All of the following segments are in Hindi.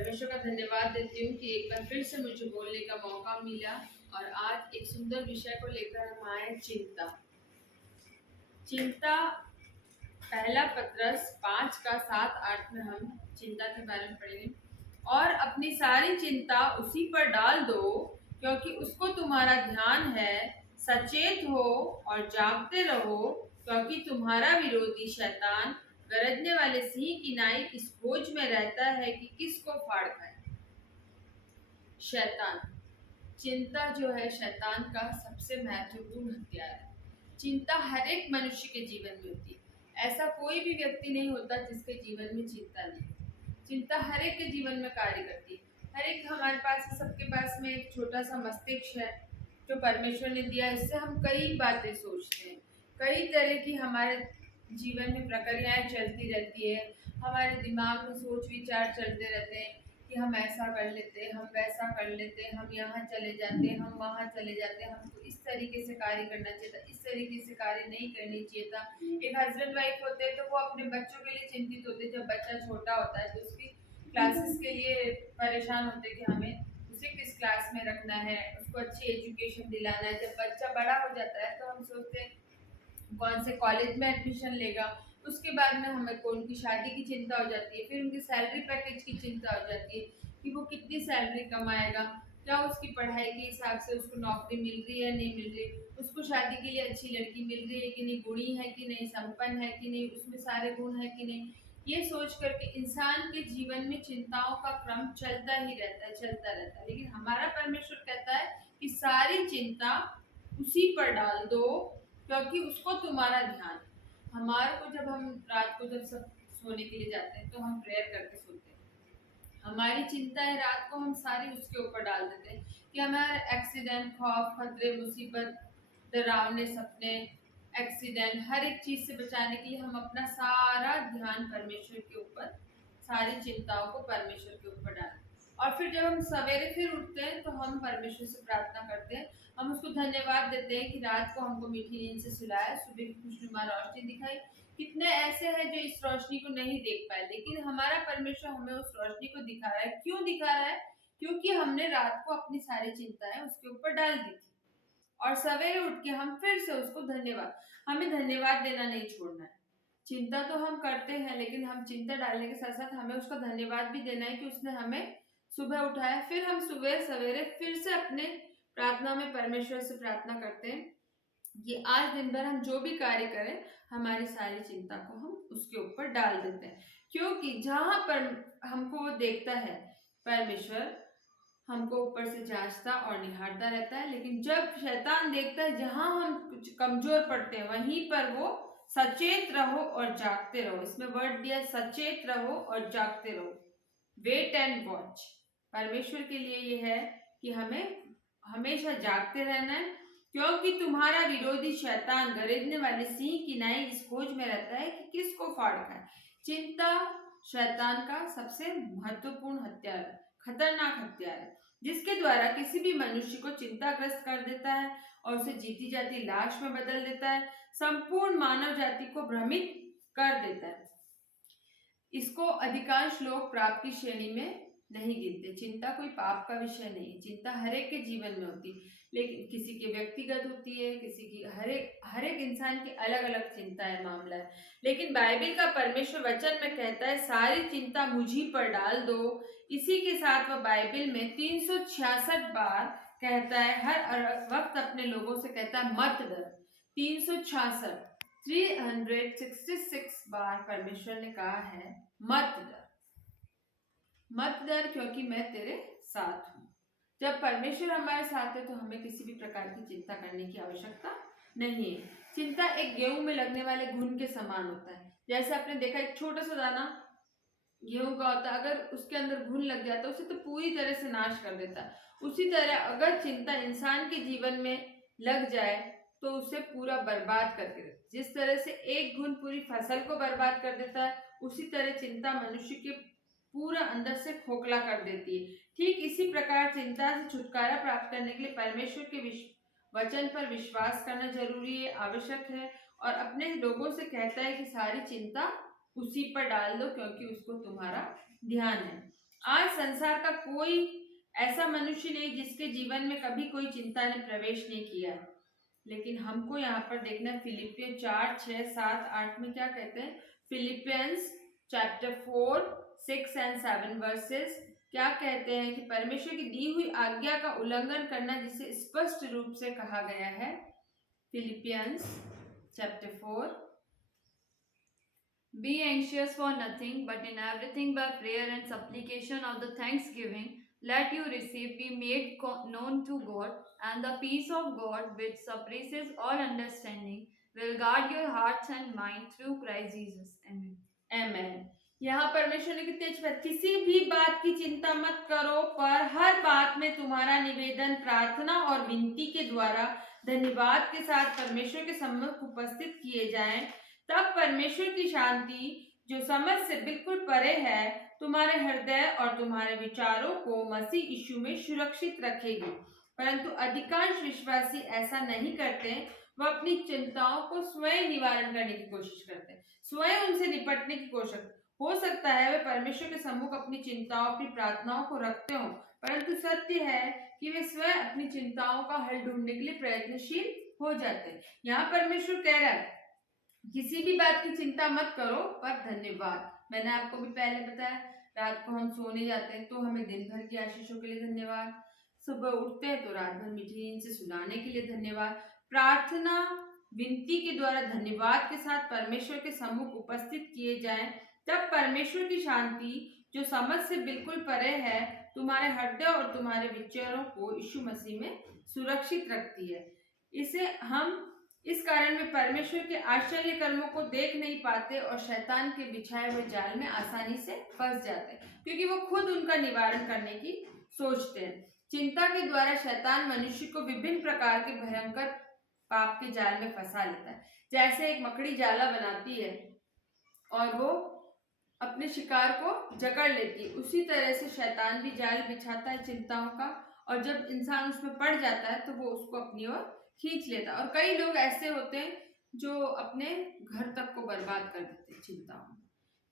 परमेश्वर का धन्यवाद देती हूँ कि एक बार फिर से मुझे बोलने का मौका मिला और आज एक सुंदर विषय को लेकर हम आए, चिंता। चिंता, पहला पत्रस 5 का 7-8 में हम चिंता के बारे में पढ़ेंगे। और अपनी सारी चिंता उसी पर डाल दो, क्योंकि उसको तुम्हारा ध्यान है। सचेत हो और जागते रहो, क्योंकि तुम्हारा विरोधी शैतान गरजने वाले सिंह की नाई इस खोज में रहता है कि किसको फाड़ खाए। शैतान, चिंता जो है शैतान का सबसे महत्वपूर्ण हथियार है। चिंता हर एक मनुष्य के जीवन में होती है। ऐसा कोई भी व्यक्ति नहीं होता जिसके जीवन में चिंता नहीं हो। चिंता हर एक के जीवन में कार्य करती है। हर एक हमारे पास, सबके पास में एक छोटा सा मस्तिष्क है जो परमेश्वर ने दिया। इससे हम कई बातें सोचते हैं, कई तरह की हमारे जीवन में प्रक्रियाएं चलती रहती है। हमारे दिमाग में सोच विचार चलते रहते हैं कि हम ऐसा कर लेते, हम वैसा कर लेते, हम यहाँ चले जाते, हम वहाँ चले जाते, हमको इस तरीके से कार्य करना चाहिए था, इस तरीके से कार्य नहीं करनी चाहिए था। एक हस्बैंड वाइफ होते हैं तो वो अपने बच्चों के लिए चिंतित होते हैं। जब बच्चा छोटा होता है तो उसकी क्लासेस के लिए परेशान होते हैं कि हमें उसे किस क्लास में रखना है, उसको अच्छी एजुकेशन दिलाना है। जब बच्चा बड़ा हो जाता है तो हम सोचते हैं कौन से कॉलेज में एडमिशन लेगा। उसके बाद में हमें कौन की शादी की चिंता हो जाती है, फिर उनकी सैलरी पैकेज की चिंता हो जाती है कि वो कितनी सैलरी कमाएगा, क्या उसकी पढ़ाई के हिसाब से उसको नौकरी मिल रही है नहीं मिल रही, उसको शादी के लिए अच्छी लड़की मिल रही है कि नहीं, गुणी है कि नहीं, संपन्न है कि नहीं, उसमें सारे गुण है कि नहीं। ये सोच करके इंसान के जीवन में चिंताओं का क्रम चलता ही रहता है, चलता रहता है। लेकिन हमारा परमेश्वर कहता है कि सारी चिंता उसी पर डाल दो, क्योंकि उसको तुम्हारा ध्यान है। हमारे को जब हम रात को जब सब सोने के लिए जाते हैं तो हम प्रेयर करके सोते हैं। हमारी चिंता है रात को हम सारी उसके ऊपर डाल देते हैं कि हमारे एक्सीडेंट, खौफ, खतरे, मुसीबत, डरावने सपने, एक्सीडेंट, हर एक चीज से बचाने के लिए हम अपना सारा ध्यान परमेश्वर के ऊपर, सारी चिंताओं को परमेश्वर के ऊपर डालें। और फिर जब हम सवेरे फिर उठते हैं तो हम परमेश्वर से प्रार्थना करते हैं। हम उसको धन्यवाद देते हैं कि रात को हमको मीठी नींद से सुलाया, सुबह की खुशनुमा रोशनी दिखाई। कितने ऐसे हैं जो इस रोशनी को नहीं देख पाए, लेकिन हमारा परमेश्वर हमें उस रोशनी को दिखा रहा है। क्यों दिखा रहा है? क्योंकि हमने रात को अपनी सारी चिंताएं उसके ऊपर डाल दी थी। और सवेरे उठ के हम फिर से उसको धन्यवाद, हमें धन्यवाद देना नहीं छोड़ना है। चिंता तो हम करते हैं, लेकिन हम चिंता डालने के साथ साथ हमें उसका धन्यवाद भी देना है कि उसने हमें सुबह उठाया। फिर हम सुबह सवेरे फिर से अपने प्रार्थना में परमेश्वर से प्रार्थना करते हैं कि आज दिन भर हम जो भी कार्य करें, हमारी सारी चिंता को हम उसके ऊपर डाल देते हैं। क्योंकि जहां पर हमको वो देखता है, परमेश्वर हमको ऊपर से जांचता और निहारता रहता है। लेकिन जब शैतान देखता है जहां हम कुछ कमजोर पड़ते हैं, वहीं पर वो सचेत रहो और जागते रहो, इसमें वर्ड दिया सचेत रहो और जागते रहो, वेट एंड वॉच। परमेश्वर के लिए ये है कि हमें हमेशा जागते रहना है, क्योंकि तुम्हारा विरोधी शैतान गरजने वाले सिंह की नाई इस खोज में रहता है कि किसको फाड़ खाए। चिंता शैतान का सबसे महत्वपूर्ण हथियार है, खतरनाक हथियार है, जिसके द्वारा किसी भी मनुष्य को चिंताग्रस्त कर देता है और उसे जीती जाती लाश में बदल देता है, संपूर्ण मानव जाति को भ्रमित कर देता है। इसको अधिकांश लोग पाप की श्रेणी में नहीं गिनते। चिंता कोई पाप का विषय नहीं है। चिंता हर एक के जीवन में होती है, लेकिन किसी के व्यक्तिगत होती है, किसी की हर एक इंसान की अलग अलग चिंता है, मामला है। लेकिन बाइबल का परमेश्वर वचन में कहता है सारी चिंता मुझी पर डाल दो। इसी के साथ वह बाइबल में 366 बार कहता है, हर वक्त अपने लोगों से कहता है मत डर। 366 366 बार परमेश्वर ने कहा है मत डर, मत डर, क्योंकि मैं तेरे साथ हूँ। जब परमेश्वर हमारे साथ है तो हमें किसी भी प्रकार की चिंता करने की आवश्यकता नहीं है। चिंता एक गेहूं में लगने वाले घुन के समान होता है। जैसे आपने देखा एक छोटा सा दाना गेहूं का होता है, अगर उसके अंदर घुन लग जाता है उसे तो पूरी तरह से नाश कर देता है। उसी तरह अगर चिंता इंसान के जीवन में लग जाए तो उसे पूरा बर्बाद करके देता है। जिस तरह से एक घुन पूरी फसल को बर्बाद कर देता है, उसी तरह चिंता मनुष्य के पूरा अंदर से खोखला कर देती है। ठीक इसी प्रकार चिंता से छुटकारा प्राप्त करने के लिए परमेश्वर के वचन पर विश्वास करना जरूरी है, आवश्यक है। और अपने लोगों से कहता है कि सारी चिंता उसी पर डाल दो, क्योंकि उसको तुम्हारा ध्यान है। आज संसार का कोई ऐसा मनुष्य नहीं जिसके जीवन में कभी कोई चिंता ने प्रवेश नहीं किया है। लेकिन हमको यहाँ पर देखना है फिलिपियन 4, 6, 7, 8 में क्या कहते हैं। फिलिपियंस चैप्टर 4, 6 and 7 वर्सेस क्या कहते हैं कि परमेश्वर की दी हुई आज्ञा का उल्लंघन करना जिसे स्पष्ट रूप से कहा गया है। Philippians chapter 4, Be anxious for nothing, but in everything by prayer and supplication of the thanksgiving, let your receive be made known to God, and the peace of God, which surpasses all understanding, will guard your hearts and mind through Christ Jesus. Amen. Amen। यहाँ परमेश्वर ने कितनी अच्छी बात, किसी भी बात की चिंता मत करो, पर हर बात में तुम्हारा निवेदन प्रार्थना और विनती के द्वारा धन्यवाद के साथ परमेश्वर के सम्मुख उपस्थित किए जाएं। तब परमेश्वर की शांति जो समझ से बिल्कुल परे है तुम्हारे हृदय और तुम्हारे विचारों को मसीह यीशु में सुरक्षित रखेगी। परंतु अधिकांश विश्वासी ऐसा नहीं करते, वह अपनी चिंताओं को स्वयं निवारण करने की कोशिश करते हैं, स्वयं उनसे निपटने की कोशिश। हो सकता है वे परमेश्वर के सम्मुख अपनी चिंताओं अपनी प्रार्थनाओं को रखते हो, परंतु सत्य है कि वे स्वयं अपनी चिंताओं का हल ढूंढने के लिए प्रयत्नशील हो जाते हैं। यहाँ परमेश्वर कह रहा है किसी भी बात की चिंता मत करो, पर धन्यवाद। मैंने आपको भी पहले बताया, रात को हम सोने जाते हैं तो हमें दिन भर की आशीषों के लिए धन्यवाद, सुबह उठते हैं तो रात भर मीठी नींद से सुलाने के लिए धन्यवाद। प्रार्थना विनती के द्वारा धन्यवाद के साथ परमेश्वर के सम्मुख उपस्थित किए जाएं, तब परमेश्वर की शांति जो समझ से बिल्कुल परे है तुम्हारे हृदय और तुम्हारे विचारों को यीशु मसीह में सुरक्षित रखती है। इसे हम इस कारण में परमेश्वर के आश्चर्य कर्मों को देख नहीं पाते और शैतान के बिछाए हुए जाल में आसानी से फंस जाते हैं, क्योंकि वो खुद उनका निवारण करने की सोचते हैं। चिंता के द्वारा शैतान मनुष्य को विभिन्न प्रकार के भयंकर पाप के जाल में फंसा लेता है। जैसे एक मकड़ी जाला बनाती है और वो अपने शिकार को जकड़ लेती है, उसी तरह से शैतान भी जाल बिछाता है चिंताओं का, और जब इंसान उसमें पड़ जाता है तो वो उसको अपनी ओर खींच लेता। और कई लोग ऐसे होते हैं जो अपने घर तक को बर्बाद कर देते हैं चिंताओं में।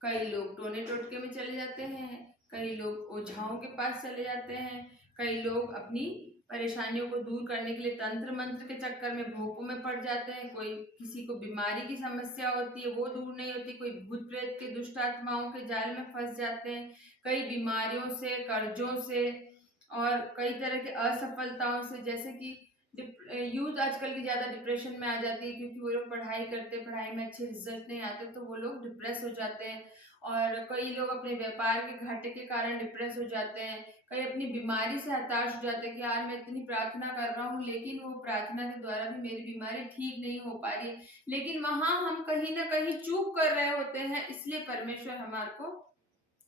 कई लोग टोने टोटके में चले जाते हैं, कई लोग ओझाओं के पास चले जाते हैं, कई लोग अपनी परेशानियों को दूर करने के लिए तंत्र मंत्र के चक्कर में भोपों में पड़ जाते हैं। कोई किसी को बीमारी की समस्या होती है, वो दूर नहीं होती, कोई भूत प्रेत के दुष्ट आत्माओं के जाल में फंस जाते हैं, कई बीमारियों से, कर्जों से और कई तरह के असफलताओं से। जैसे कि यूथ आजकल की ज़्यादा डिप्रेशन में आ जाती है, क्योंकि वो लोग पढ़ाई करते, पढ़ाई में अच्छे रिजल्ट नहीं आते तो वो लोग डिप्रेस हो जाते हैं। और कई लोग अपने व्यापार के घाटे के कारण डिप्रेस हो जाते हैं, कई अपनी बीमारी से हताश हो जाते हैं कि यार मैं इतनी प्रार्थना कर रहा हूँ लेकिन वो प्रार्थना के द्वारा भी मेरी बीमारी ठीक नहीं हो पा रही। लेकिन वहाँ हम कहीं ना कहीं चूक कर रहे होते हैं, इसलिए परमेश्वर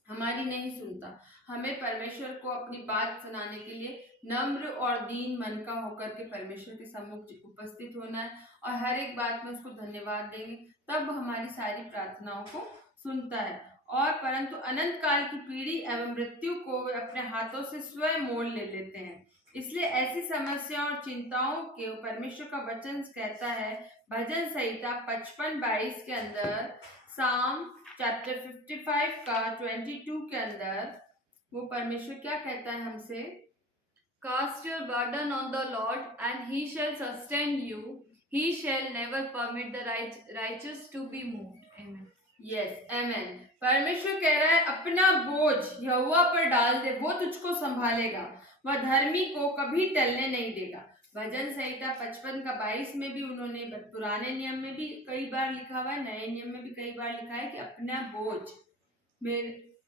हमारी नहीं सुनता। हमें परमेश्वर को अपनी बात सुनाने के लिए नम्र और दीन मन का होकर के परमेश्वर के सम्मुख उपस्थित होना है, और हर एक बात में उसको धन्यवाद देंगे, तब हमारी सारी प्रार्थनाओं को सुनता है। और परंतु अनंत काल की पीढ़ी एवं मृत्यु को वे अपने हाथों से स्वयं मोल ले लेते हैं। इसलिए ऐसी समस्याओं और चिंताओं के परमेश्वर का वचन कहता है भजन संहिता 55-22 के अंदर, साम चैप्टर 55 का 22 के अंदर वो परमेश्वर क्या कहता है हमसे, Cast your burden on the Lord, and He shall sustain you. He shall never permit the righteous to be moved. Amen. Yes amen. परमेश्वर कह रहा है अपना बोझ यहोवा पर डाल दे, वो तुझको संभालेगा, वह धर्मी को कभी टलने नहीं देगा। भजन संहिता 55 का 22 में भी उन्होंने, पुराने नियम में भी कई बार लिखा हुआ है, नए नियम में भी कई बार लिखा है कि अपना बोझ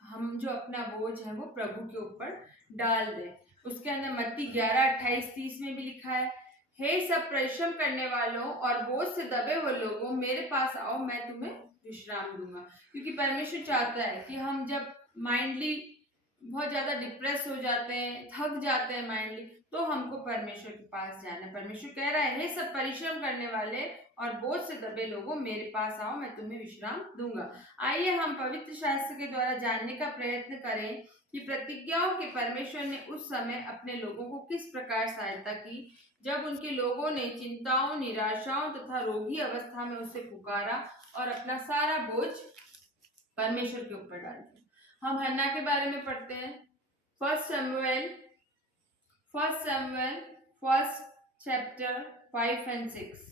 हम जो अपना बोझ है वो प्रभु के ऊपर डाल दे। उसके अंदर मत्ती 11:28-30 में भी लिखा है, हे सब परिश्रम करने वालों और बोझ से दबे हुए लोगों, मेरे पास आओ, मैं तुम्हें विश्राम दूंगा। क्योंकि परमेश्वर चाहता है कि हम जब माइंडली बहुत ज्यादा डिप्रेस हो जाते हैं, थक जाते हैं माइंडली, तो हमको परमेश्वर के पास जाना है। परमेश्वर कह रहा है, हे सब परिश्रम करने वाले और बोझ से दबे लोगों, मेरे पास आओ, मैं तुम्हें विश्राम दूंगा। आइए हम पवित्र शास्त्र के द्वारा जानने का प्रयत्न करें कि प्रतिज्ञाओं के परमेश्वर ने उस समय अपने लोगों को किस प्रकार सहायता की, जब उनके लोगों ने चिंताओं, निराशाओं तथा रोगी अवस्था में उसे पुकारा और अपना सारा बोझ परमेश्वर के ऊपर डाल दिया। हम हन्ना के बारे में पढ़ते हैं। First Samuel first chapter 5 and 6।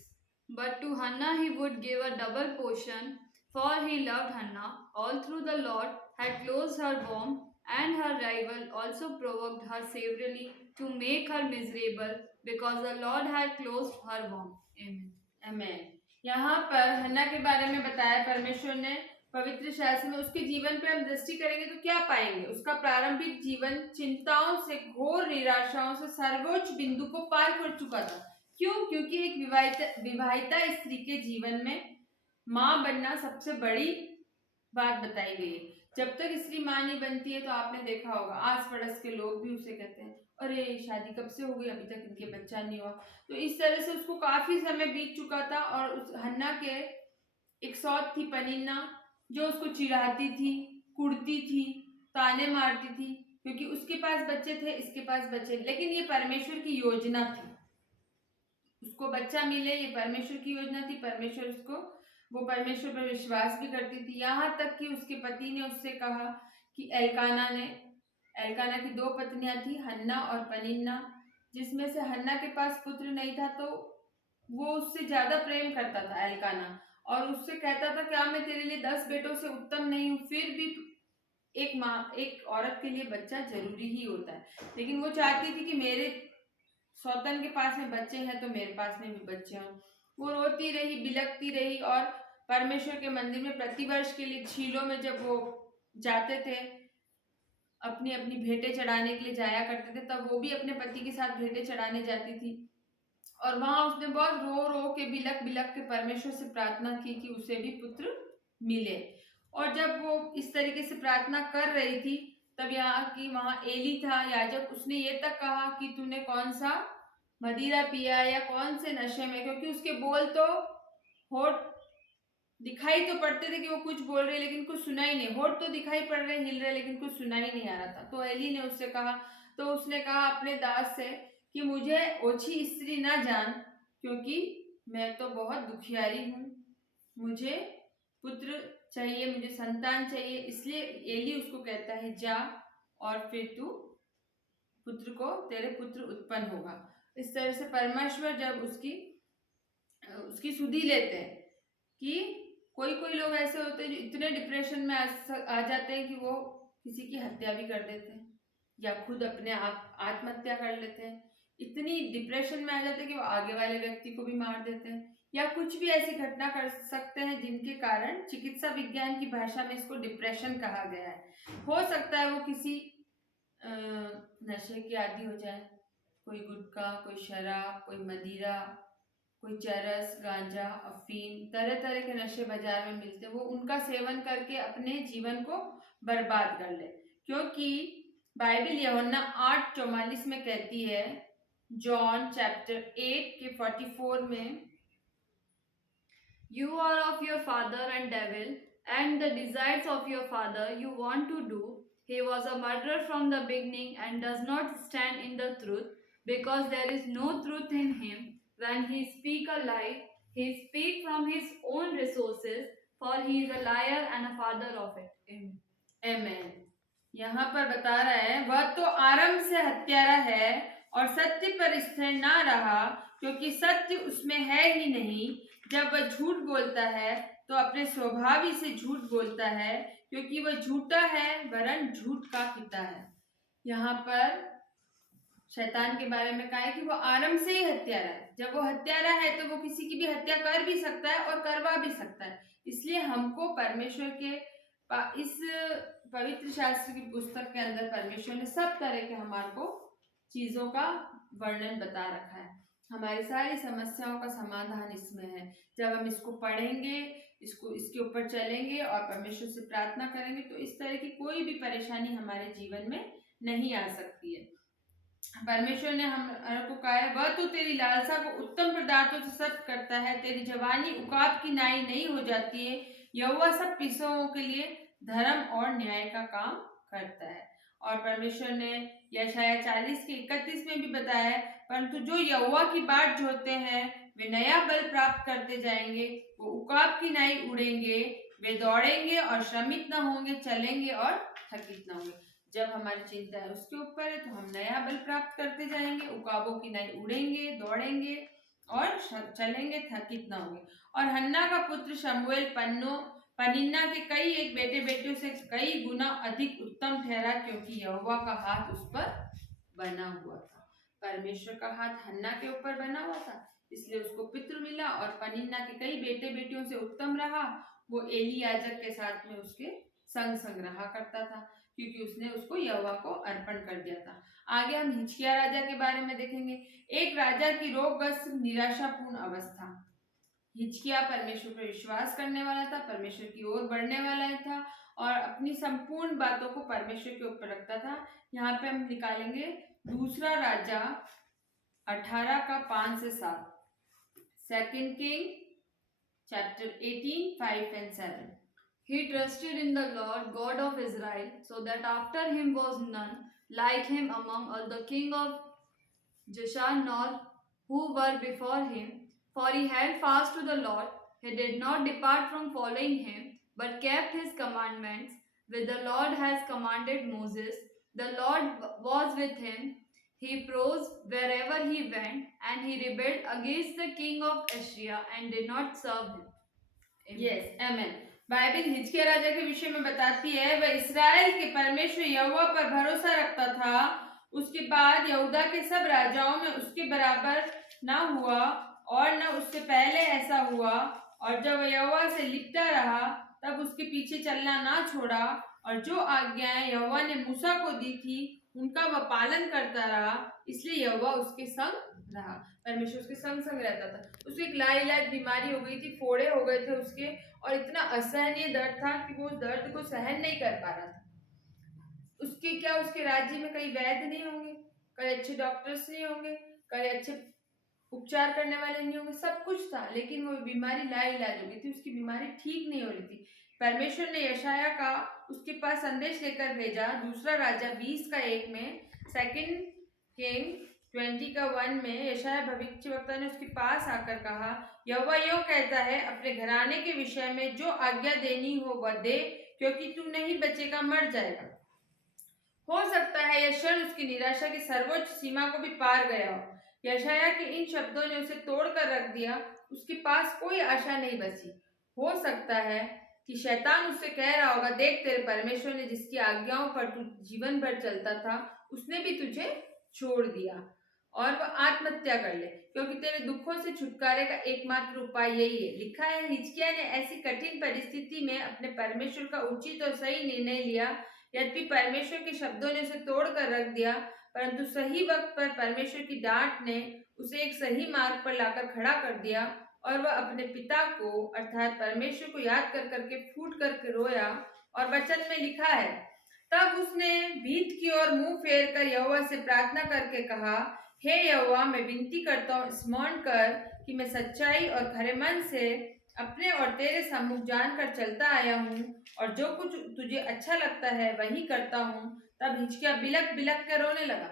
But to Hannah he would give a double portion, for he loved Hannah. All through the Lord had closed her womb, and her rival also provoked her severely to make her miserable, because the Lord had closed her womb. Amen. आमेन। यहाँ पर हन्ना के बारे में बताया परमेश्वर ने पवित्र शास्त्र में। उसके जीवन पे हम दृष्टि करेंगे तो क्या पाएंगे? उसका प्रारंभिक जीवन चिंताओं से, घोर निराशाओं से सर्वोच्च बिंदु को पार कर चुका था। क्यों? क्योंकि एक विवाहिता स्त्री के जीवन में माँ बनना सबसे बड़ी बात बताई गई है। जब तक स्त्री माँ नहीं बनती है तो आपने देखा होगा आस पड़ोस के लोग भी उसे कहते हैं, अरे शादी कब से हो गई, अभी तक इनके बच्चा नहीं हुआ। तो इस तरह से उसको काफी समय बीत चुका था। और उस हन्ना के एक सौत थी पनिन्ना, जो उसको चिढ़ाती थी, कुड़ती थी, ताने मारती थी, क्योंकि उसके पास बच्चे थे, इसके पास बच्चे। लेकिन ये परमेश्वर की योजना थी, उसको बच्चा मिले, ये परमेश्वर की योजना थी। वो परमेश्वर पर विश्वास भी करती थी। यहाँ तक कि उसके पति ने उससे कहा कि एल्काना की 2 पत्नियां थी, हन्ना और पनिन्ना, जिसमें से हन्ना के पास पुत्र नहीं था तो वो उससे ज्यादा प्रेम करता था एल्काना, और उससे कहता था क्या मैं तेरे लिए 10 बेटों से उत्तम नहीं हूँ? फिर भी एक औरत के लिए बच्चा जरूरी ही होता है। लेकिन वो चाहती थी कि मेरे सौतन के पास में बच्चे हैं तो मेरे पास में भी बच्चे हों। वो रोती रही, बिलखती रही, और परमेश्वर के मंदिर में प्रतिवर्ष के लिए शीलो में जब वो जाते थे, अपनी अपनी भेंटें चढ़ाने के लिए जाया करते थे, तब वो भी अपने पति के साथ भेंटें चढ़ाने जाती थी। और वहां उसने बहुत रो रो के, बिलख बिलख के परमेश्वर से प्रार्थना की कि उसे भी पुत्र मिले। और जब वो इस तरीके से प्रार्थना कर रही थी, तब वहां एली था याजक, उसने ये तक कहा कि तूने कौन सा मदिरा पिया या कौन से नशे में, क्योंकि उसके बोल तो होठ दिखाई तो पड़ते थे कि वो कुछ बोल रहे, लेकिन कुछ सुना ही नहीं। होठ तो दिखाई पड़ रहे, हिल रहे, लेकिन कुछ सुना ही नहीं आ रहा था। तो एली ने उससे कहा, तो उसने कहा अपने दास से कि मुझे ओछी स्त्री ना जान, क्योंकि मैं तो बहुत दुखियारी हूँ, मुझे पुत्र चाहिए, मुझे संतान चाहिए। इसलिए एली उसको कहता है जा और फिर तू तेरे पुत्र उत्पन्न होगा। इस तरह से परमेश्वर जब उसकी सुधि लेते हैं कि कोई लोग ऐसे होते हैं जो इतने डिप्रेशन में आ जाते हैं कि वो किसी की हत्या भी कर देते हैं या खुद अपने आप आत्महत्या कर लेते हैं। इतनी डिप्रेशन में आ जाते हैं कि वो आगे वाले व्यक्ति को भी मार देते हैं, या कुछ भी ऐसी घटना कर सकते हैं जिनके कारण चिकित्सा विज्ञान की भाषा में इसको डिप्रेशन कहा गया है। हो सकता है वो किसी नशे के आदी हो जाए, कोई गुटखा, कोई शराब, कोई मदिरा, कोई चरस, गांजा, अफीम, तरह तरह के नशे बाजार में मिलते, वो उनका सेवन करके अपने जीवन को बर्बाद कर ले। क्योंकि बाइबल यूहन्ना 8:44 में कहती है, जॉन चैप्टर 8 के 44 में, You are of your father and devil, and the desires of your father you want to do. He was a murderer from the beginning and does not stand in the truth, because there is no truth in him. When he speak a lie, he speak from his own resources, for he is a liar and a father of it. Amen. आमेन। यहाँ पर बता रहा है, वह तो आरंभ से हत्यारा है और सत्य पर स्थिर ना रहा, क्योंकि सत्य उसमें है ही नहीं। जब वह झूठ बोलता है तो अपने स्वभाव ही से झूठ बोलता है, क्योंकि वह झूठा है वरन झूठ का पिता है। यहाँ पर शैतान के बारे में कहा है कि वो आरंभ से ही हत्यारा है। जब वो हत्यारा है तो वो किसी की भी हत्या कर भी सकता है और करवा भी सकता है। इसलिए हमको परमेश्वर के इस पवित्र शास्त्र की पुस्तक के अंदर परमेश्वर ने सब तरह के हमारे को चीजों का वर्णन बता रखा है। हमारी सारी समस्याओं का समाधान इसमें है। जब हम इसको पढ़ेंगे, इसके ऊपर चलेंगे और परमेश्वर से प्रार्थना करेंगे, तो इस तरह की कोई भी परेशानी हमारे जीवन में नहीं आ सकती है। परमेश्वर ने हम को कहा है, वह तो तेरी लालसा को उत्तम पदार्थों से सख्त करता है, तेरी जवानी उकाब की नाई नहीं हो जाती है। यहोवा सब पिसों के लिए धर्म और न्याय का काम करता है। और परमेश्वर ने यशाया 40 के 31 में भी बताया है, परंतु जो यहोवा की बाट जोहते हैं वे नया बल प्राप्त करते जाएंगे, वो उकाब की नाई उड़ेंगे, वे दौड़ेंगे और श्रमित न होंगे, चलेंगे और थकित न होंगे। जब हमारी चिंता है उसके ऊपर है तो हम नया बल प्राप्त करते जाएंगे, उकाबों की नई उड़ेंगे, दौड़ेंगे और चलेंगे, थकित न होंगे। और हन्ना का पुत्र शमूएल पनिन्ना के कई एक बेटे बेटियों से कई गुना अधिक उत्तम ठहरा, क्योंकि यहोवा का हाथ उस पर बना हुआ था। परमेश्वर का हाथ हन्ना के ऊपर बना हुआ था, इसलिए उसको पितृ मिला। और पनिन्ना के कई बेटे बेटियों से उत्तम रहा। वो एली याजक के साथ में उसके संग संग रहा करता था, क्योंकि उसने उसको यहोवा को अर्पण कर दिया था। आगे हम हिजकिय्याह राजा के बारे में देखेंगे। एक राजा की रोगग्रस्त निराशापूर्ण अवस्था। हिजकिय्याह परमेश्वर पर विश्वास करने वाला था, परमेश्वर की ओर बढ़ने वाला था और अपनी संपूर्ण बातों को परमेश्वर के ऊपर रखता था। यहाँ पे हम निकालेंगे दूसरा राजा 18 का 5 से 7, second king chapter 18, 5 and 7. He trusted in the Lord God of Israel, so that after him was none like him among all the king of Jeshurun, nor who were before him. For he held fast to the Lord, he did not depart from following him, but kept his commandments, which the Lord has commanded Moses. The Lord was with him, he prospered wherever he went, and he rebelled against the king of Assyria and did not serve him. Yes amen. Bible हिजकिय्याह राजा के विषय में बताती है, वह इस्राएल के परमेश्वर यहोवा पर भरोसा रखता था। उसके बाद यहूदा के सब राजाओं में उसके बराबर ना हुआ और न उससे पहले ऐसा हुआ। और जब वह यहोवा से लिपटा रहा तब उसके पीछे चलना ना छोड़ा, और जो आज्ञाएं यहोवा ने मूसा को दी थी उनका वह पालन करता रहा। इसलिए यहोवा उसके संग रहा, परमेश्वर उसके संग संग रहता था। उसको एक लाइलाज बीमारी हो गई थी, फोड़े हो गए थे उसके, और इतना असहनीय दर्द था कि वो उस दर्द को सहन नहीं कर पा रहा था। उसके राज्य में कई वैद्य नहीं होंगे, कई अच्छे डॉक्टर्स नहीं होंगे, कई अच्छे उपचार करने वाले नहीं होंगे, सब कुछ था, लेकिन वो बीमारी लाइलाज हो गई थी, उसकी बीमारी ठीक नहीं हो रही थी। परमेश्वर ने यशायाह का उसके पास संदेश लेकर भेजा। दूसरा राजा 20 का 1 में, सेकंड किंग 20 का 1 में यशायाह भविष्यवक्ता ने उसके पास आकर कहा, यहोवा यूं कहता है, अपने घराने के विषय में जो आज्ञा देनी हो वह दे, क्योंकि तू नहीं बचेगा, मर जाएगा। हो सकता है यह क्षण उसकी निराशा की सर्वोच्च सीमा को भी पार गया हो। यशायाह के इन शब्दों ने उसे तोड़कर रख दिया, उसके पास कोई आशा नहीं बची। हो सकता है कि शैतान उससे कह रहा होगा, देख तेरे परमेश्वर ने जिसकी आज्ञाओं पर तू जीवन भर चलता था उसने भी तुझे छोड़ दिया, और वह आत्महत्या कर ले, क्योंकि तेरे दुखों से छुटकारे का एकमात्र उपाय यही है। लिखा है, हिजकिय्याह ने ऐसी कठिन परिस्थिति में अपने परमेश्वर का उचित और सही निर्णय लिया। यद्यपि परमेश्वर के शब्दों ने उसे तोड़कर रख दिया, परंतु सही वक्त पर परमेश्वर की डांट ने उसे एक सही मार्ग पर लाकर खड़ा कर दिया, और वह अपने पिता को अर्थात परमेश्वर को याद कर करके फूट करके रोया। और वचन में लिखा है, तब उसने भीत की ओर मुंह फेर कर यहोवा से प्रार्थना करके कहा, हे यहोवा, मैं विनती करता हूँ, स्मरण कर कि मैं सच्चाई और खरे मन से अपने और तेरे सम्मुख जानकर चलता आया हूँ, और जो कुछ तुझे अच्छा लगता है वही करता हूँ। तब हिजकिय्याह बिलक बिलक कर रोने लगा।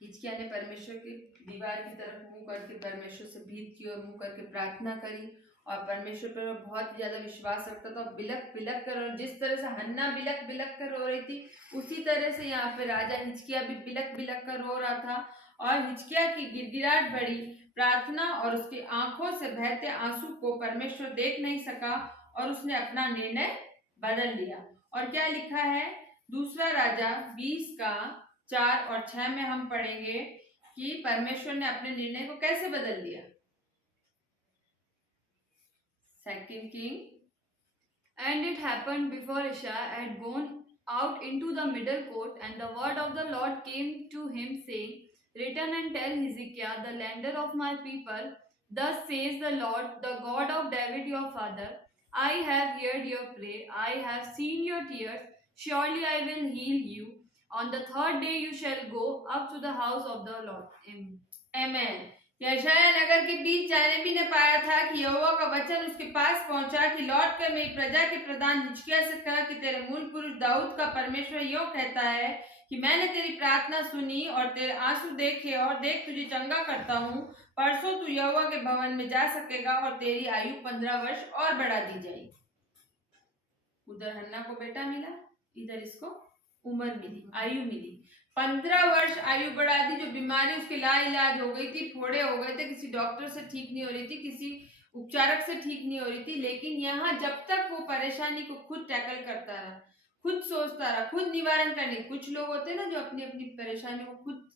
हिजकिय्याह ने परमेश्वर की दीवार की तरफ मुंह करके परमेश्वर से भीत की ओर मुंह करके प्रार्थना करी, और परमेश्वर पर बहुत ज्यादा विश्वास रखता था। बिलक बिलक कर, और जिस तरह से हन्ना बिलक बिलक कर रो रही थी, उसी तरह से यहाँ पे राजा हिजकिय्याह भी बिलक बिलक कर रो रहा था। और हिजकिय्याह की गिड़गिड़ाहट भरी प्रार्थना और उसकी आंखों से बहते आंसू को परमेश्वर देख नहीं सका, और उसने अपना निर्णय बदल लिया। और क्या लिखा है, दूसरा राजा 20 का 4 और 6 में हम पढ़ेंगे कि परमेश्वर ने अपने निर्णय को कैसे बदल दिया। Second king, And it happened before Isaiah had gone out into the middle court, and the word of the Lord came to him, saying, Return and tell Hezekiah, the lender of my people, thus says the Lord, the God of David your father, I have heard your prayer, I have seen your tears, surely I will heal you. On the third day you shall go up to the house of the Lord. Amen. आमेन। यशायाह नगर के बीच जाने भी न पाया था कि यहोवा का वचन उसके पास पहुंचा कि लौट कर मेरी प्रजा के प्रधान हिजकिय्याह से कहा कि तेरे मूल पुरुष दाऊद का परमेश्वर यूं कहता है कि मैंने तेरी प्रार्थना सुनी और तेरे आंसू देखे, और देख तुझे चंगा करता हूँ। परसों तू यहोवा के भवन में जा सकेगा, और तेरी आयु 15 वर्ष और बढ़ा दी जाएगी। उधर हन्ना को बेटा मिला, इधर इसको उम्र मिली, आयु मिली। 15 वर्ष आयु बढ़ा दी। जो बीमारी उसकी लाइलाज हो गई थी, फोड़े हो गए थे, किसी डॉक्टर से ठीक नहीं हो रही थी, किसी उपचारक से ठीक नहीं हो रही थी, लेकिन यहाँ जब तक वो परेशानी को खुद टैकल करता रहा, खुद सोचता रहा, खुद निवारण करने। कुछ लोग होते हैं ना जो अपनी अपनी परेशानी को खुद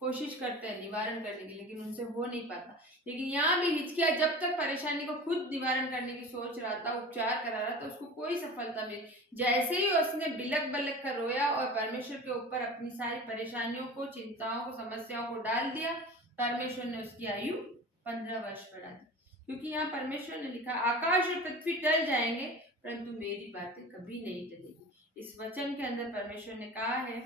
कोशिश करते हैं निवारण करने की, लेकिन उनसे हो नहीं पाता। लेकिन यहाँ भी हिचकिया, जब तक परेशानी को खुद निवारण करने की सोच रहा था, उपचार करा रहा था, उसको कोई सफलता मिली। जैसे ही उसने बिलक बिलक कर रोया और परमेश्वर के ऊपर अपनी सारी परेशानियों को, चिंताओं को, समस्याओं को डाल दिया, परमेश्वर ने उसकी आयु 15 वर्ष बढ़ा दी। क्योंकि यहाँ परमेश्वर ने लिखा, आकाश और पृथ्वी टल जाएंगे परंतु मेरी बातें कभी नहीं टलेगी। इस वचन के अंदर परमेश्वर ने कहा है,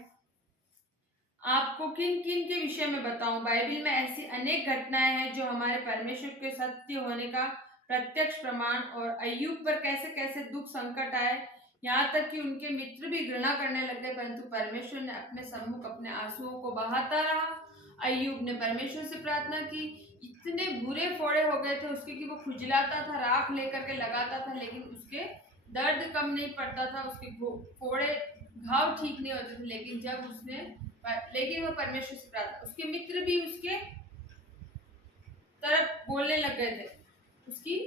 आपको किन किन के विषय में बताऊं। बाइबल में ऐसी अनेक घटनाएं हैं जो हमारे परमेश्वर के सत्य होने का प्रत्यक्ष प्रमाण, और अय्यूब पर कैसे कैसे दुख संकट आए, यहाँ तक कि उनके मित्र भी घृणा करने लगे, परंतु परमेश्वर ने अपने सम्मुख अपने आंसुओं को बहाता रहा। अय्यूब ने परमेश्वर से प्रार्थना की। इतने बुरे फोड़े हो गए थे उसके कि वो खुजलाता था, राख लेकर के लगाता था, लेकिन उसके दर्द कम नहीं पड़ता था, उसके फोड़े घाव ठीक नहीं होते थे। लेकिन वो परमेश्वर से प्रार्थना, उसके मित्र भी उसके तरफ बोलने लग गए थे, उसकी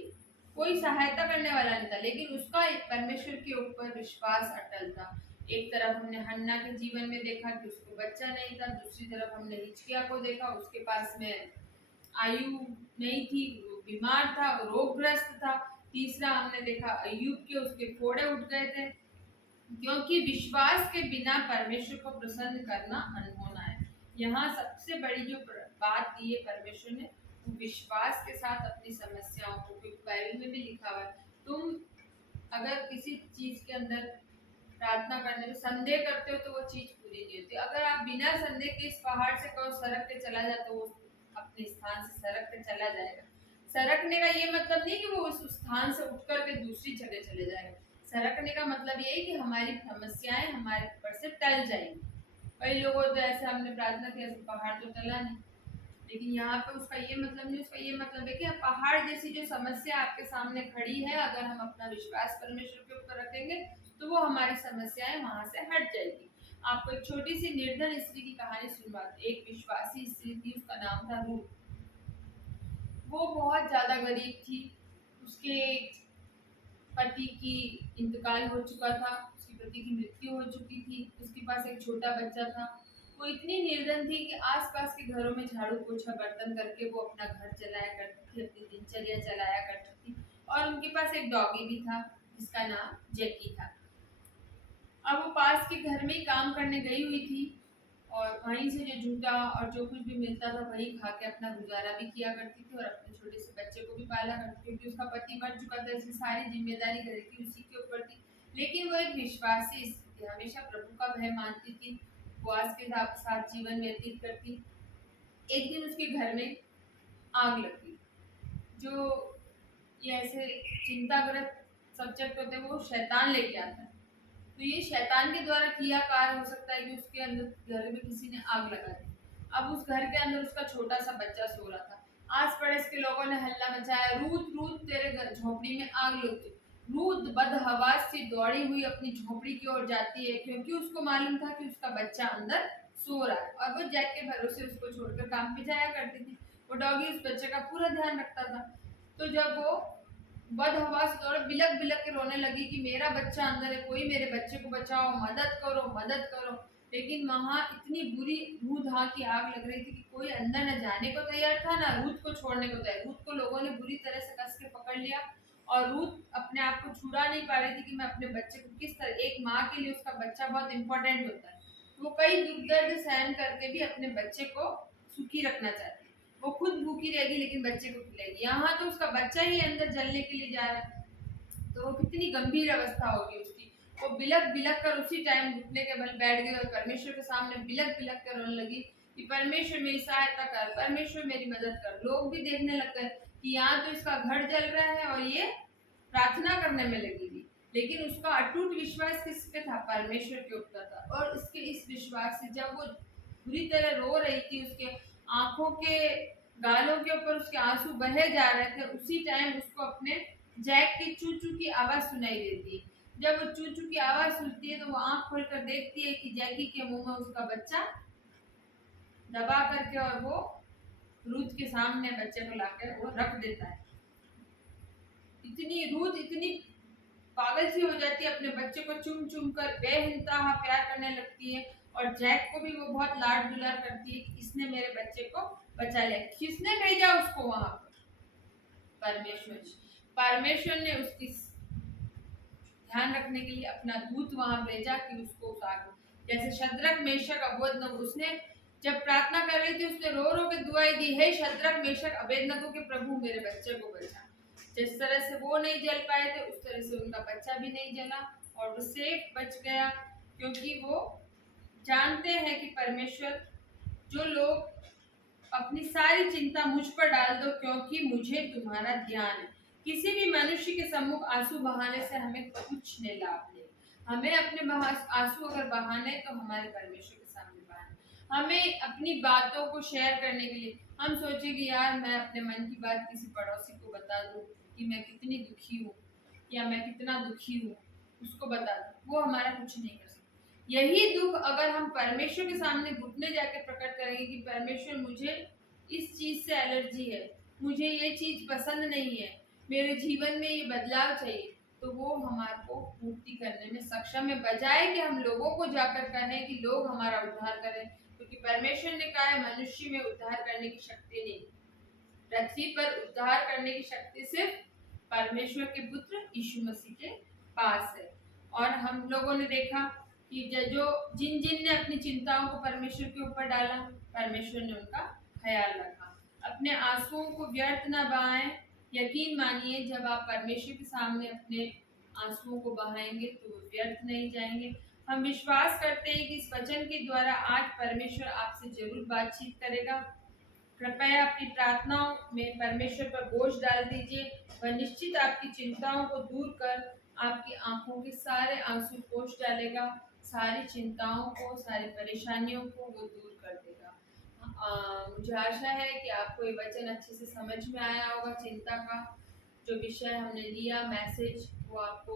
कोई सहायता करने वाला नहीं था, लेकिन उसका परमेश्वर के ऊपर विश्वास अटल था। एक तरफ हमने हन्ना के जीवन में देखा कि उसको बच्चा नहीं था, दूसरी तरफ हमने हिचकिया को देखा, उसके पास में आयु नहीं थी, वो बीमार था, वो रोगग्रस्त था। तीसरा हमने देखा अय्यूब के उसके फोड़े उठ गए थे, क्योंकि विश्वास के बिना परमेश्वर को प्रसन्न करना अनहोना है। यहाँ सबसे बड़ी जो बात दी है परमेश्वर ने, वो विश्वास के साथ अपनी समस्याओं को, क्योंकि बाइबल में भी लिखा हुआ है, तुम अगर किसी चीज के अंदर प्रार्थना करने में संदेह करते हो तो वो चीज पूरी नहीं होती। अगर आप बिना संदेह के इस पहाड़ से कहो सरक के चला जाए, तो वो अपने स्थान से सरक के चला जाएगा। सरकने का ये मतलब नहीं कि वो उस स्थान से उठ करके दूसरी जगह चले जाएगा। सरकने का मतलब ये है कि हमारी समस्याएं हमारे ऊपर से टल जाएंगी। कई लोगों तो ऐसे हमने प्रार्थना किया, पहाड़ तो टला नहीं, लेकिन यहाँ पे उसका ये मतलब नहीं, उसका ये मतलब है कि पहाड़ जैसी जो समस्या आपके सामने खड़ी है, अगर हम अपना विश्वास परमेश्वर के ऊपर रखेंगे तो वो हमारी समस्याएं वहां से हट जाएगी। आपको एक छोटी सी निर्धन स्त्री की कहानी सुनवाते। एक विश्वासी स्त्री थी, उसका नाम था रूथ। वो बहुत ज्यादा गरीब थी, उसके पति की इंतकाल हो चुका था, उसके पति की मृत्यु हो चुकी थी, उसके पास एक छोटा बच्चा था। वो इतनी निर्धन थी कि आसपास के घरों में झाड़ू पोछा बर्तन करके वो अपना घर चलाया करती थी, अपनी दिनचर्या चलाया करती थी। और उनके पास एक डॉगी भी था जिसका नाम जैकी था। अब वो पास के घर में ही काम करने गई हुई थी, और वहीं से जो जूता और जो कुछ भी मिलता था वही खा के अपना गुजारा भी किया करती थी, और अपने छोटे से बच्चे को भी पाला करती थी, क्योंकि उसका पति मर चुका था, इसलिए सारी जिम्मेदारी घर की उसी के ऊपर थी। लेकिन वो एक विश्वासी थी, हमेशा प्रभु का भय मानती थी, उपवास के साथ जीवन व्यतीत करती। एक दिन उसके घर में आग लगी। जो ये ऐसे चिंताग्रस्त सब्जेक्ट होते हैं वो शैतान लेके आता है, तो ये शैतान के द्वारा किया कार्य हो सकता है कि उसके अंदर घर में किसी ने आग लगा दी। अब उस घर के अंदर उसका छोटा सा बच्चा सो रहा था। आस पड़ोस के लोगों ने हल्ला मचाया, रूथ रूथ तेरे घर झोपड़ी में आग लगी। रूथ बदहवास से दौड़ी हुई अपनी झोपड़ी की ओर जाती है, क्योंकि उसको मालूम था कि उसका बच्चा अंदर सो रहा है, और वो जैक के भरोसे उसको छोड़कर काम पे जाया करती थी। वो डॉगी उस बच्चे का पूरा ध्यान रखता था। तो जब वो बदहवास दौड़ बिलक बिलक के रोने लगी कि मेरा बच्चा अंदर है, कोई मेरे बच्चे को बचाओ, मदद करो मदद करो, लेकिन वहां इतनी बुरी धूल धां की आग लग रही थी कि कोई अंदर न जाने को तैयार था, ना रूथ को छोड़ने को तैयार। रूथ को लोगों ने बुरी तरह से कस के पकड़ लिया, और रूथ अपने आप को छुड़ा नहीं पा रही थी कि मैं अपने बच्चे को किस तरह, एक माँ के लिए उसका बच्चा बहुत इंपॉर्टेंट होता है, वो कई दुख दर्द सहन करके भी अपने बच्चे को सुखी रखना चाहती है। वो खुद भूखी रहेगी लेकिन बच्चे को खिलाएगी। यहाँ तो उसका बच्चा ही अंदर जलने के लिए जा रहा है, तो वो कितनी गंभीर अवस्था होगी उसकी। वो बिलक बिलक कर उसी टाइम घुटने के बल बैठ गई और परमेश्वर के सामने बिलक बिलक कर रोने लगी कि परमेश्वर मेरी सहायता कर, परमेश्वर मेरी मदद कर। लोग भी देखने लग गए कि यहाँ तो इसका घर जल रहा है और ये प्रार्थना करने में लगी थी, लेकिन उसका अटूट विश्वास किस पे था? परमेश्वर के ऊपर था। और उसके इस विश्वास से जब वो बुरी तरह रो रही थी, उसके आंखों के गालों के ऊपर उसके आंसू बहे जा रहे थे, उसी टाइम उसको अपने जैक की चू चू की आवाज सुनाई देती। जब वो चू चू की आवाज सुनती है तो वो आंख खोलकर देखती है कि जैकी के मुंह में उसका बच्चा दबा करके और वो रूथ के सामने बच्चे को लाकर वो रख देता है। रूथ इतनी पागल सी हो जाती है, अपने बच्चे को चुम चुम कर बेइंतहा प्यार करने लगती है और जैक को भी वो बहुत लाड दुलार करती है कि इसने मेरे बच्चे को बचा लिया। किसने भेजा उसको वहां पर? परमेश्वर। परमेश्वर ने उसकी ध्यान रखने के लिए अपना दूत वहां भेजा कि उसको उस आग में, जैसे शद्रक मेशक अबेदनगो, उसने जब प्रार्थना कर रही थी उसने रो रो के दुआएं दी, हे शद्रक मेशक अबेदनगो के प्रभु मेरे बच्चे को बचा। जिस तरह से वो नहीं जल पाए थे उस तरह से उनका बच्चा भी नहीं जला और वो सेफ बच गया, क्योंकि वो जानते हैं कि परमेश्वर, जो लोग अपनी सारी चिंता मुझ पर डाल दो क्योंकि मुझे तुम्हारा ध्यान है। किसी भी मनुष्य के सम्मुख आंसू बहाने से हमें कुछ नहीं लाभ नहीं। हमें अपने आंसू अगर बहाने तो हमारे परमेश्वर के सामने बहाने। हमें अपनी बातों को शेयर करने के लिए हम सोचे कि यार मैं अपने मन की बात किसी पड़ोसी को बता दूं कि मैं कितनी दुखी हूँ या मैं कितना दुखी हूँ, उसको बता दूं, वो हमारा कुछ नहीं कर सकता। यही दुख अगर हम परमेश्वर के सामने घुटने जाके प्रकट करेंगे कि परमेश्वर मुझे इस चीज से एलर्जी है, मुझे ये चीज पसंद नहीं है, मेरे जीवन में ये बदलाव चाहिए, तो वो हमारे को पूर्ति करने में सक्षम है, बजाय कि हम लोगों को जाकर कहें कि लोग हमारा उद्धार करें, क्योंकि परमेश्वर ने कहा है मनुष्य में उद्धार करने की शक्ति नहीं। पृथ्वी पर उद्धार करने की शक्ति सिर्फ परमेश्वर के पुत्र यीशु मसीह के पास है। और हम लोगों ने देखा कि जो जिन जिन ने अपनी चिंताओं को परमेश्वर के ऊपर डाला, परमेश्वर ने उनका ख्याल रखा। अपने आंसुओं को व्यर्थ न बहाएं। यकीन मानिए जब आप परमेश्वर के सामने अपने आंसुओं को बहाएंगे तो वो व्यर्थ नहीं जाएंगे। हम विश्वास करते हैं कि इस वचन के द्वारा आज परमेश्वर आपसे जरूर बातचीत करेगा। कृपया अपनी प्रार्थनाओं में परमेश्वर पर बोझ डाल दीजिए, वह निश्चित आपकी चिंताओं को दूर कर आपकी आंखों के सारे आंसू पोंछ डालेगा, सारी चिंताओं को, सारी परेशानियों को वो दूर कर देगा। मुझे आशा है कि आपको ये वचन अच्छे से समझ में आया होगा। चिंता का जो विषय हमने लिया, मैसेज, वो आपको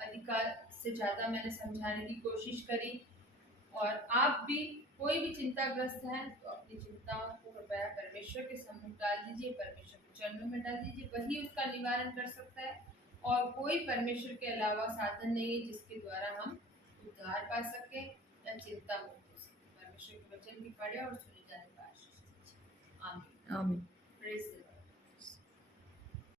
अधिकार से ज़्यादा मैंने समझाने की कोशिश करी। और आप भी कोई भी चिंताग्रस्त हैं तो अपनी चिंताओं को कृपया परमेश्वर के सम्मुख डाल दीजिए, परमेश्वर के चरणों में डाल दीजिए, वही उसका निवारण कर सकता है। और कोई परमेश्वर के अलावा साधन नहीं है जिसके द्वारा हम उद्धार पा सके या चिंता मुक्त हो सके। परमेश्वर के वचन की पढ़े और सुने जाने का आशीष दीजिए। आमीन। Amen. प्रेज